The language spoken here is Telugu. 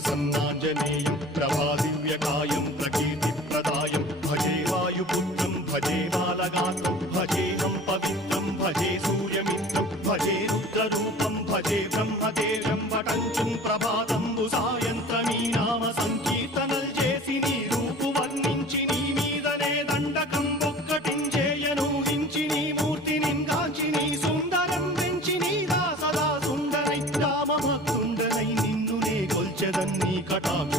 ప్రసన్నాంజనేయం ప్రభాదివ్యకాయం ప్రకీర్తిప్రదాయం భజే వాయుపుత్రం భజే బాలగాత్రం భజేహం పవిత్రం భజే సూర్యమిత్రం భజే రుద్రరూపం భజే బ్రహ్మదేవం వటంచుం ప్రభాతంబు సాయంత్రమీ నామ సంకీర్తనల్ చేసి నీ రూపు వర్ణించి నీ మీదనే దండకం ఒక్కటించేయనూహించి నీ మూర్తిని గాంచి నీ సుందరం పెంచి నీదా సదా సుందరై రామభక్తుండనై నిన్ను నే కొల్చెదన్ నీ కటాక్ష